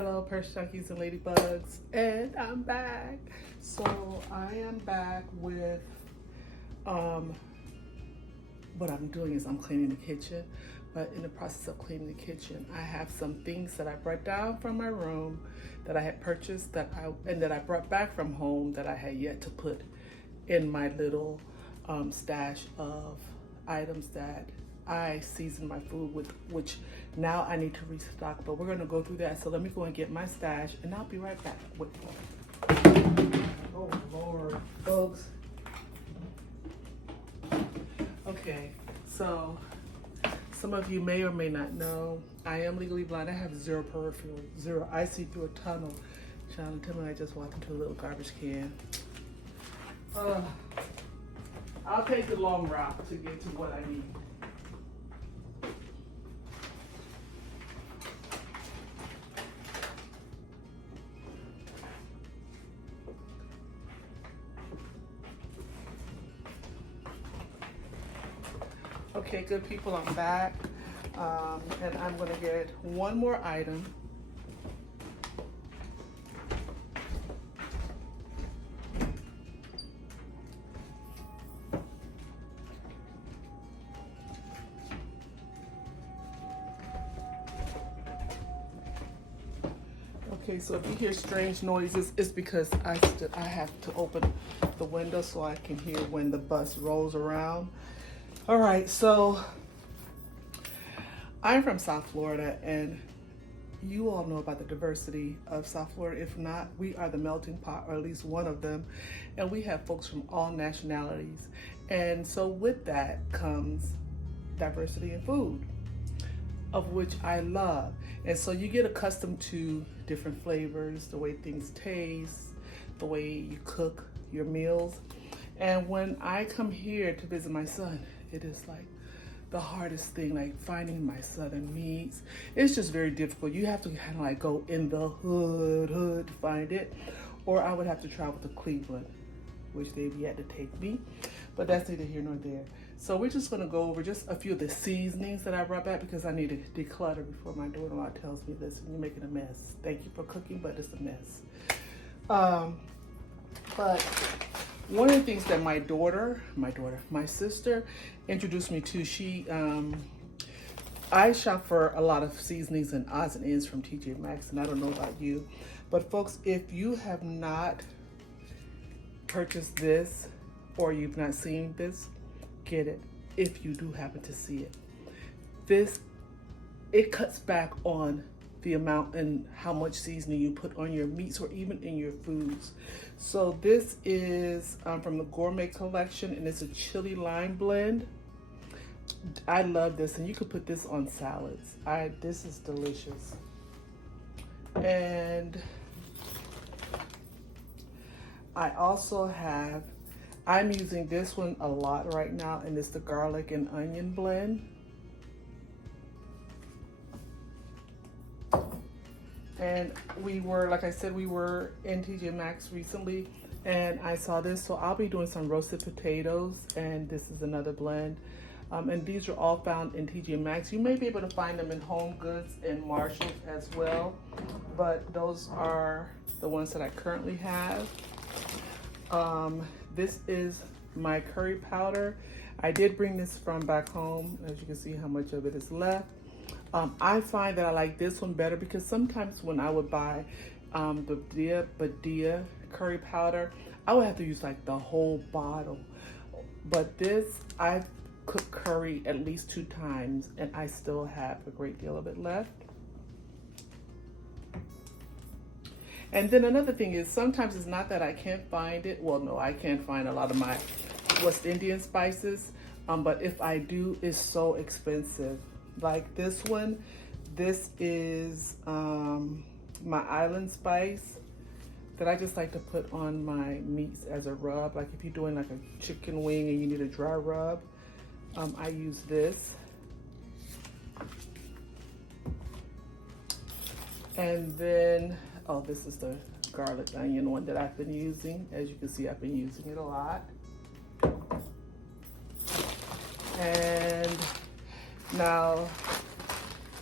Hello, purse junkies and ladybugs, and I'm back. So I am back with what I'm doing is I'm cleaning the kitchen, but in the process of cleaning the kitchen, I have some things that I brought down from my room that I had purchased that I brought back from home that I had yet to put in my little stash of items that I season my food with, which now I need to restock, but we're gonna go through that. So let me go and get my stash and I'll be right back with you. Oh Lord, folks. Okay, so some of you may or may not know, I am legally blind. I have zero peripheral, zero. I see through a tunnel. Sean, tell me I just walked into a little garbage can. I'll take the long route to get to what I need. Okay, good people, I'm back. And I'm gonna get one more item. Okay, so if you hear strange noises, it's because I have to open the window so I can hear when the bus rolls around. All right, so I'm from South Florida, and you all know about the diversity of South Florida. If not, we are the melting pot, or at least one of them, and we have folks from all nationalities. And so with that comes diversity in food, of which I love. And so you get accustomed to different flavors, the way things taste, the way you cook your meals. And when I come here to visit my son, it is like the hardest thing, like finding my southern meats. It's just very difficult. You have to kind of like go in the hood to find it, or I would have to travel to Cleveland, which they've yet to take me, but that's neither here nor there. So we're just gonna go over just a few of the seasonings that I brought back because I need to declutter before my daughter-in-law tells me, listen, you're making a mess. Thank you for cooking, but it's a mess. But one of the things that my sister introduced me to, I shop for a lot of seasonings and odds and ends from TJ Maxx, and I don't know about you, but folks, if you have not purchased this or you've not seen this, get it if you do happen to see it. It cuts back on the amount and how much seasoning you put on your meats or even in your foods. So this is from the Gourmet Collection, and it's a chili lime blend. I love this, and you could put this on salads. This is delicious. And I also I'm using this one a lot right now, and it's the garlic and onion blend. And like I said, we were in TJ Maxx recently, and I saw this, so I'll be doing some roasted potatoes, and this is another blend. And these are all found in TJ Maxx. You may be able to find them in Home Goods and Marshalls as well, but those are the ones that I currently have. This is my curry powder. I did bring this from back home. As you can see how much of it is left. I find that I like this one better because sometimes when I would buy the Badia curry powder, I would have to use like the whole bottle. But this, I've cooked curry at least 2 times, and I still have a great deal of it left. And then another thing is, sometimes it's not that I can't find it. Well, no, I can't find a lot of my West Indian spices, but if I do, it's so expensive. Like this one, this is my island spice that I just like to put on my meats as a rub. Like if you're doing like a chicken wing and you need a dry rub, I use this. And then, oh, this is the garlic onion one that I've been using. As you can see, I've been using it a lot. And now,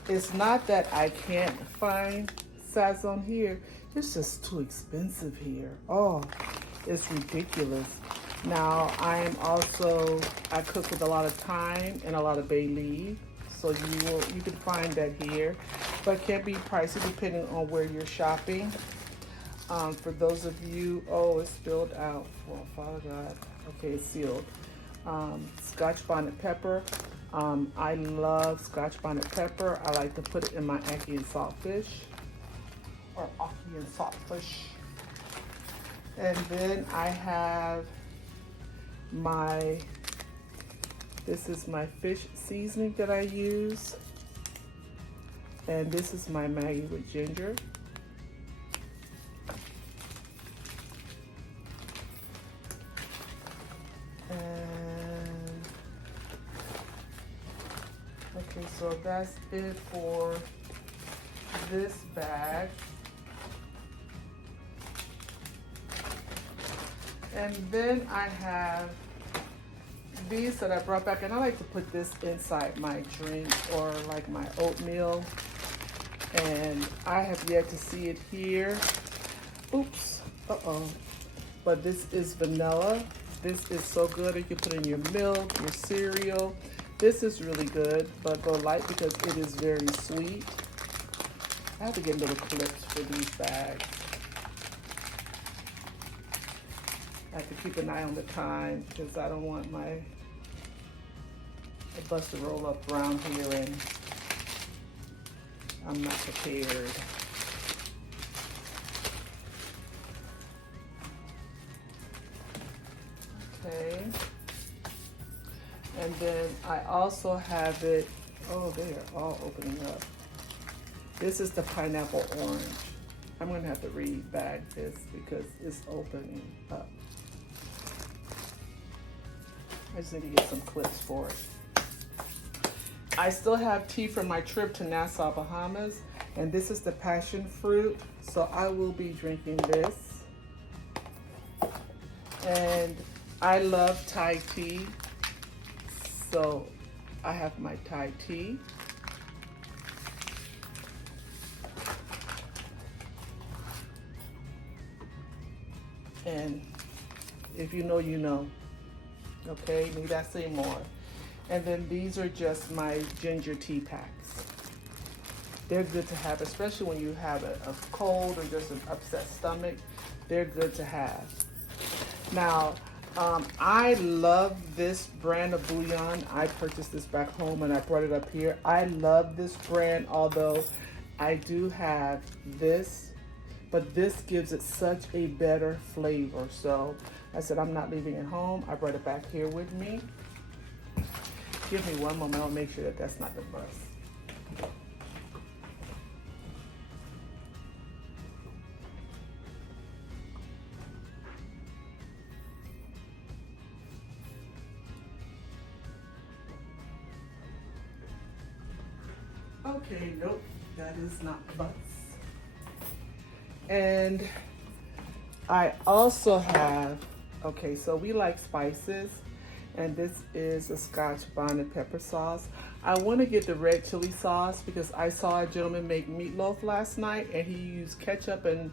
it's not that I can't find besides on here, it's just too expensive here. Oh, it's ridiculous. Now, I cook with a lot of thyme and a lot of bay leaf. So you can find that here, but it can be pricey depending on where you're shopping. For those of you, oh, it's spilled out. Oh, Father God. Okay, it's sealed. Scotch bonnet pepper. I love Scotch bonnet pepper. I like to put it in my ackee and saltfish, or ackee and saltfish. And then I have this is my fish seasoning that I use. And this is my Maggie with ginger. And okay, so that's it for this bag. And then I have these that I brought back, and I like to put this inside my drink or like my oatmeal. And I have yet to see it here. Oops, But this is vanilla. This is so good. You can put in your milk, your cereal. This is really good, but go light because it is very sweet. I have to get little clips for these bags. I have to keep an eye on the time because I don't want my bus to roll up around here and I'm not prepared. Okay. And then I also have it, oh, they are all opening up. This is the pineapple orange. I'm gonna have to rebag this because it's opening up. I just need to get some clips for it. I still have tea from my trip to Nassau, Bahamas, and this is the passion fruit. So I will be drinking this. And I love Thai tea, so I have my Thai tea. And if you know, you know. Okay, need I say more? And then these are just my ginger tea packs. They're good to have, especially when you have a cold or just an upset stomach. They're good to have. Now, I love this brand of bouillon. I purchased this back home and I brought it up here. I love this brand, although I do have this, but this gives it such a better flavor. So I said, I'm not leaving it home. I brought it back here with me. Give me one moment, I'll make sure that that's not the bus. Okay, nope, that is not the bus. And I also have, okay, so we like spices. And this is a Scotch bonnet pepper sauce. I want to get the red chili sauce because I saw a gentleman make meatloaf last night and he used ketchup and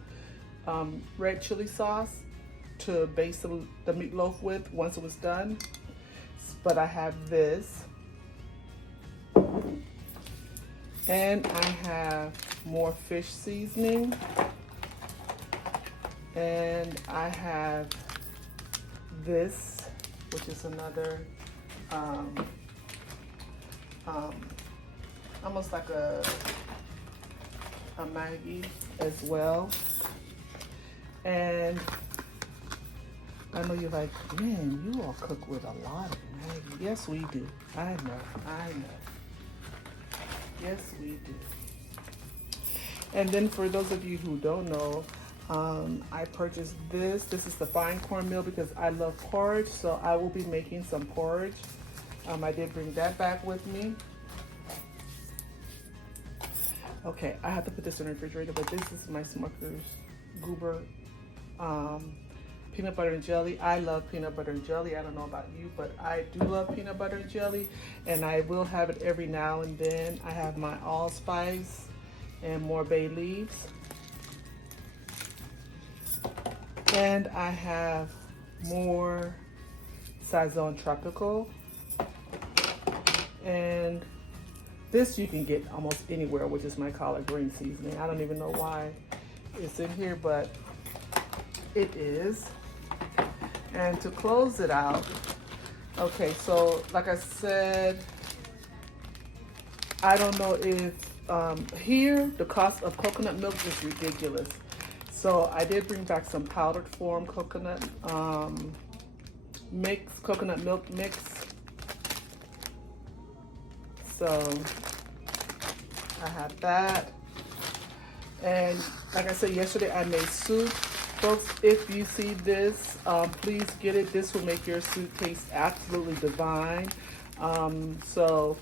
red chili sauce to base the meatloaf with once it was done. But I have this. And I have more fish seasoning. And I have this, which is another, almost like a Maggie as well. And I know you're like, man, you all cook with a lot of Maggie. Yes, we do. I know. Yes, we do. And then for those of you who don't know, I purchased this. This is the fine cornmeal because I love porridge, so I will be making some porridge. I did bring that back with me. Okay, I have to put this in the refrigerator, but this is my Smucker's Goober peanut butter and jelly. I love peanut butter and jelly. I don't know about you, but I do love peanut butter and jelly, and I will have it every now and then. I have my allspice and more bay leaves. And I have more Saison Tropical. And this you can get almost anywhere, which is my collard green seasoning. I don't even know why it's in here, but it is. And to close it out, okay, so like I said, I don't know if here the cost of coconut milk is ridiculous. So I did bring back some powdered form coconut coconut milk mix. So I have that. And like I said yesterday, I made soup. Folks, if you see this, please get it. This will make your soup taste absolutely divine. So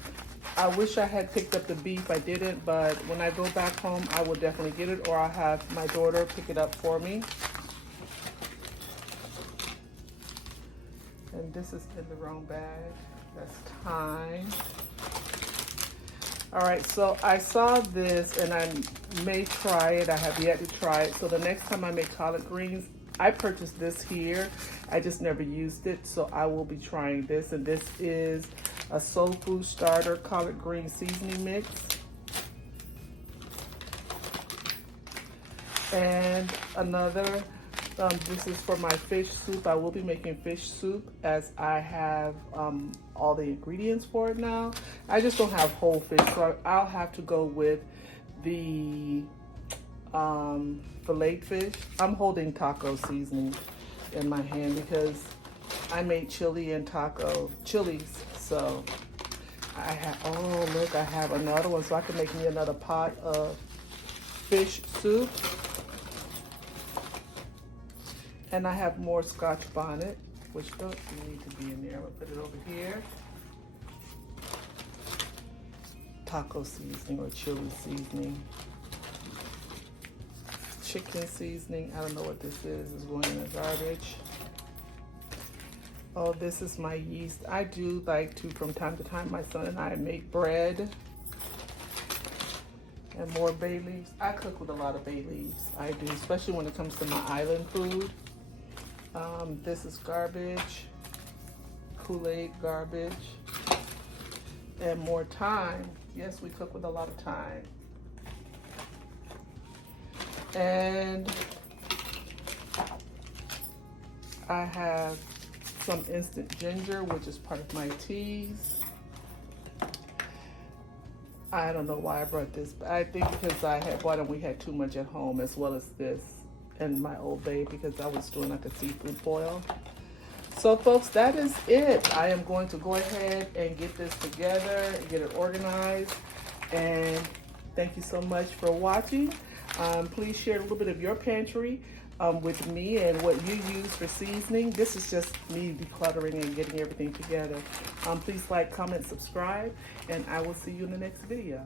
I wish I had picked up the beef. I didn't, but when I go back home, I will definitely get it, or I'll have my daughter pick it up for me. And this is in the wrong bag. That's thyme. All right, so I saw this and I may try it. I have yet to try it. So the next time I make collard greens, I purchased this here. I just never used it, so I will be trying this. And this is a soul food starter collard green seasoning mix. And another, this is for my fish soup. I will be making fish soup as I have all the ingredients for it now. I just don't have whole fish, so I'll have to go with the filleted fish. I'm holding taco seasoning in my hand because I made chili and chilies. So I have, oh look, I have another one, so I can make me another pot of fish soup. And I have more Scotch bonnet, which don't need to be in there. I'm gonna put it over here. Taco seasoning or chili seasoning. Chicken seasoning, I don't know what this is. It's going in the garbage. Oh, this is my yeast. I do like to, from time to time, my son and I make bread. And more bay leaves. I cook with a lot of bay leaves. I do, especially when it comes to my island food. This is garbage, Kool-Aid garbage, and more thyme. Yes, we cook with a lot of thyme. And I have some instant ginger, which is part of my teas. I don't know why I brought this, but I think because I had bought it, we had too much at home, as well as this and my Old Bay, because I was doing like a seafood boil. So folks, that is it. I am going to go ahead and get this together and get it organized. And thank you so much for watching. Please share a little bit of your pantry with me and what you use for seasoning. This is just me decluttering and getting everything together. Please like, comment, subscribe, and I will see you in the next video.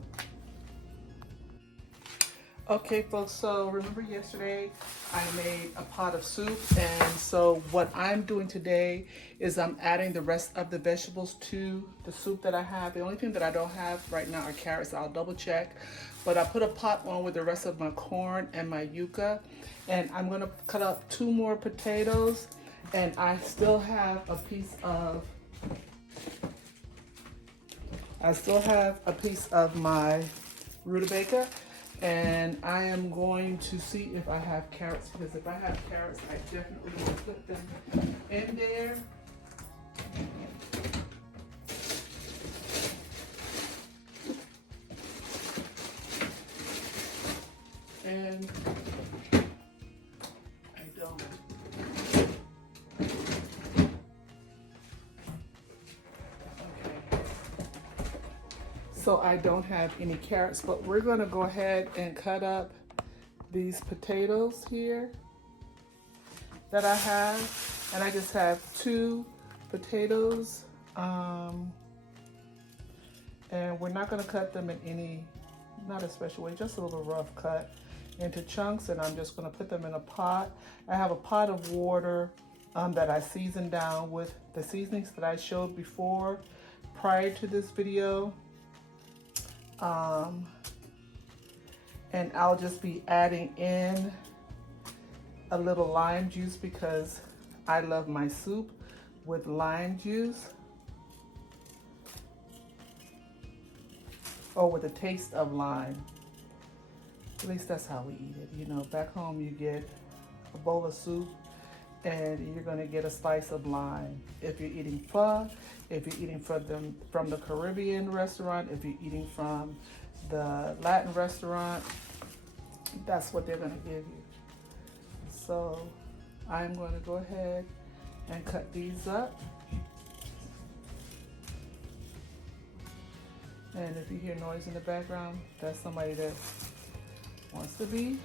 Okay folks, so remember yesterday I made a pot of soup, and so what I'm doing today is I'm adding the rest of the vegetables to the soup that I have. The only thing that I don't have right now are carrots. I'll double check, but I put a pot on with the rest of my corn and my yuca, and I'm gonna cut up 2 more potatoes, and I still have a piece of my rutabaga. And I am going to see if I have carrots, because if I have carrots, I definitely will put them in there. And I don't. So I don't have any carrots, but we're gonna go ahead and cut up these potatoes here that I have. And I just have 2 potatoes. And we're not gonna cut them in any, not a special way, just a little rough cut into chunks. And I'm just gonna put them in a pot. I have a pot of water that I seasoned down with the seasonings that I showed before prior to this video. And I'll just be adding in a little lime juice because I love my soup with lime juice, or with a taste of lime. At least that's how we eat it. You know, back home you get a bowl of soup and you're gonna get a slice of lime. If you're eating pho, if you're eating from the Caribbean restaurant, if you're eating from the Latin restaurant, that's what they're gonna give you. So I'm gonna go ahead and cut these up. And if you hear noise in the background, that's somebody that wants to be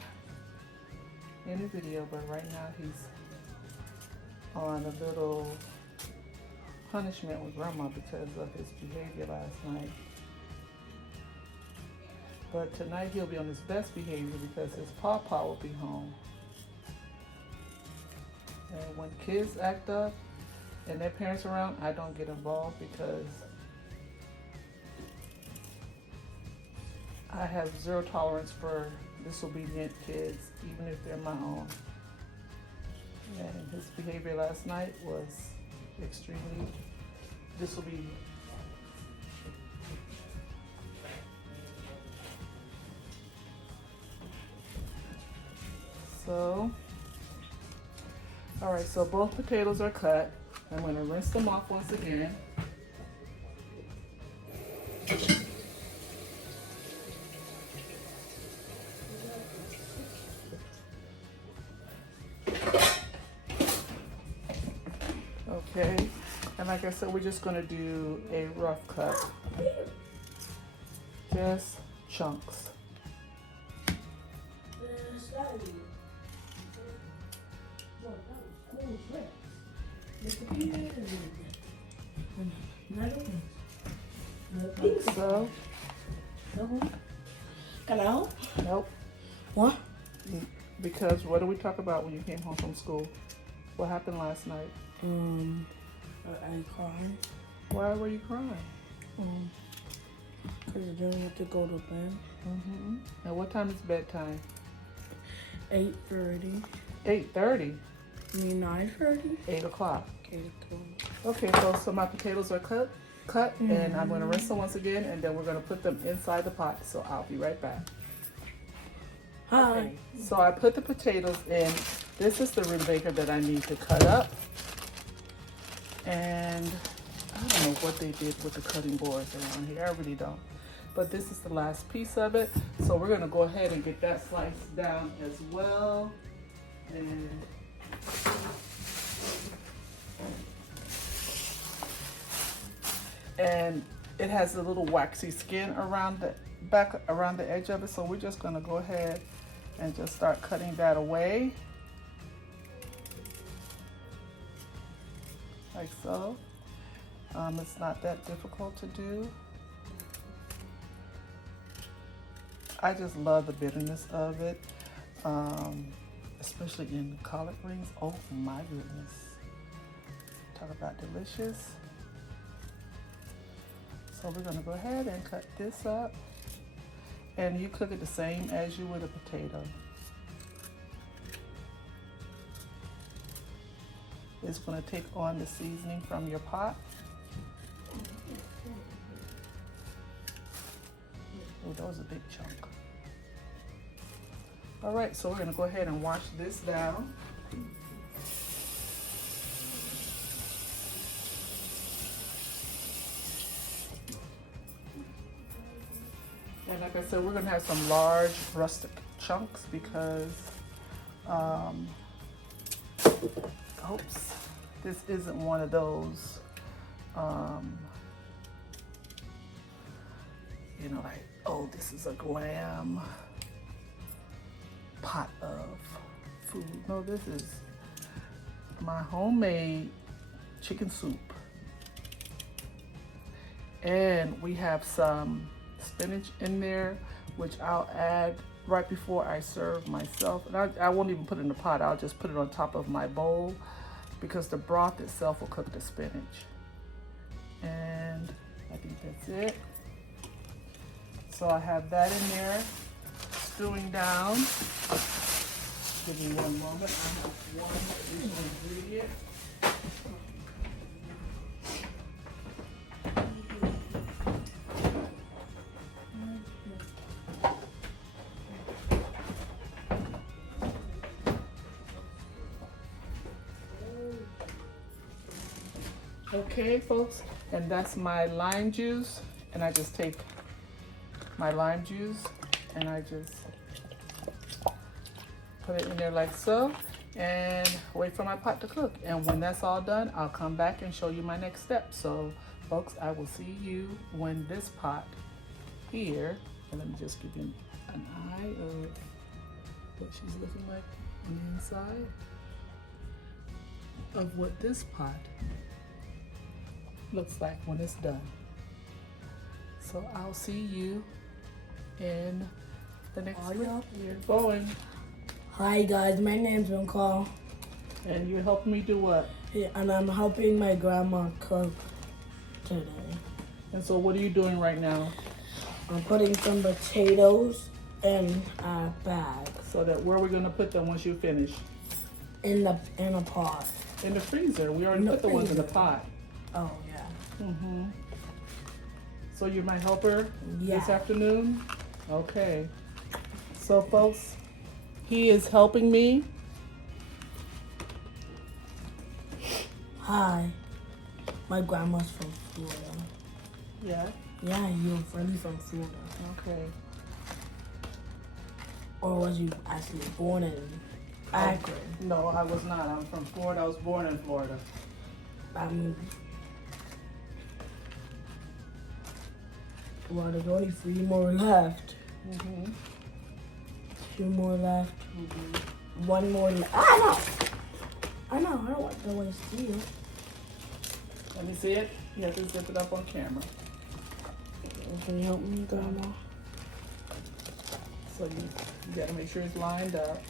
in the video, but right now he's on a little punishment with grandma because of his behavior last night. But tonight he'll be on his best behavior because his pawpaw will be home. And when kids act up and their parents around, I don't get involved because I have zero tolerance for disobedient kids, even if they're my own. And his behavior last night was extremely disobedient. So, all right, so both potatoes are cut. I'm going to rinse them off once again. Okay, and like I said, we're just going to do a rough cut, just chunks. So, hello? Nope. What? Because what did we talk about when you came home from school? What happened last night? I cried. Why were you crying? Because I didn't have to go to bed. And what time is bedtime? 8:30. 8:30. I mean 9:30. 8 o'clock. 8 o'clock. Okay, so my potatoes are cut, and I'm going to rinse them once again, and then we're going to put them inside the pot. So I'll be right back. Hi. Okay, so I put the potatoes in. This is the rutabaga that I need to cut up. And I don't know what they did with the cutting boards around here. I really don't. But this is the last piece of it. So we're going to go ahead and get that sliced down as well. And it has a little waxy skin around the edge of it. So we're just going to go ahead and just start cutting that away. Like so. It's not that difficult to do. I just love the bitterness of it, especially in collard greens. Oh my goodness. Talk about delicious. So we're gonna go ahead and cut this up. And you cook it the same as you would a potato. It's going to take on the seasoning from your pot. Oh, that was a big chunk. All right, so we're going to go ahead and wash this down. And like I said, we're going to have some large rustic chunks because oops, this isn't one of those, you know, like, oh, this is a glam pot of food. No, this is my homemade chicken soup. And we have some spinach in there, which I'll add right before I serve myself. And I won't even put it in the pot. I'll just put it on top of my bowl because the broth itself will cook the spinach. And I think that's it. So I have that in there, stewing down. Give me one moment. I have one additional ingredient. Okay, folks, and that's my lime juice. And I just take my lime juice and I just put it in there like so and wait for my pot to cook. And when that's all done, I'll come back and show you my next step. So, folks, I will see you when this pot here, and let me just give you an eye of what she's looking like on the inside of what this pot looks like when it's done. So I'll see you in the next video. You're going. Hi guys, my name's Carl. And you're helping me do what? Yeah, and I'm helping my grandma cook today. And so what are you doing right now? I'm putting some potatoes in a bag. So that where are we gonna put them once you finish? In a pot. In the freezer. We already put the ones in the pot. Oh yeah. So you're my helper Yeah. this afternoon? Okay. So folks, he is helping me. Hi. My grandma's from Florida. Yeah. Yeah, you're really from Florida. Okay. Or was you actually born in Akron? No, I was not. I'm from Florida. I was born in Florida. Well, there's only 3 more left. 2 more left. 1 more left. I know. I don't want to waste you. Let me see it. You have to zip it up on camera. Can you help me, Grandma? So you gotta make sure it's lined up.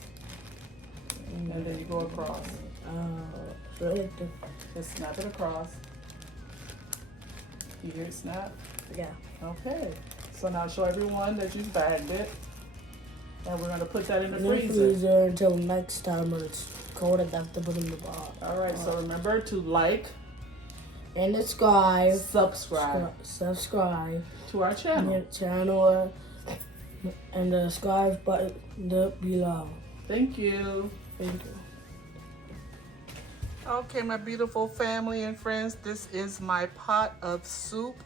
And then you go across. Really? Just snap it across. You hear it snap? Yeah. Okay. So now show everyone that you've bagged it. And we're gonna put that in the In the freezer. freezer until next time when it's cold enough to put in the box. Alright, so remember to like And subscribe. Subscribe to our channel. your channel and the subscribe button below. Thank you. Thank you. Okay, my beautiful family and friends, this is my pot of soup.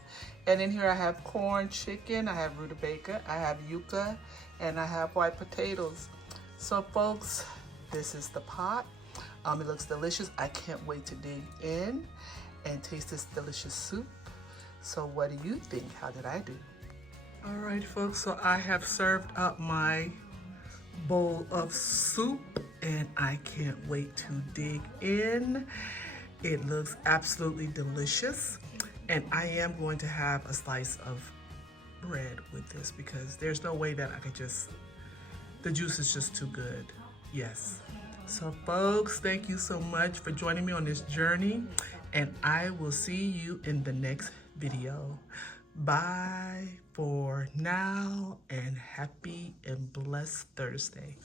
And in here I have corn, chicken, I have rutabaga, I have yuca, and I have white potatoes. So folks, this is the pot. It looks delicious. I can't wait to dig in and taste this delicious soup. So what do you think? How did I do? All right, folks, so I have served up my bowl of soup and I can't wait to dig in. It looks absolutely delicious. And I am going to have a slice of bread with this because there's no way that I could just, the juice is just too good. Yes. So folks, thank you so much for joining me on this journey and I will see you in the next video. Bye for now and happy and blessed Thursday.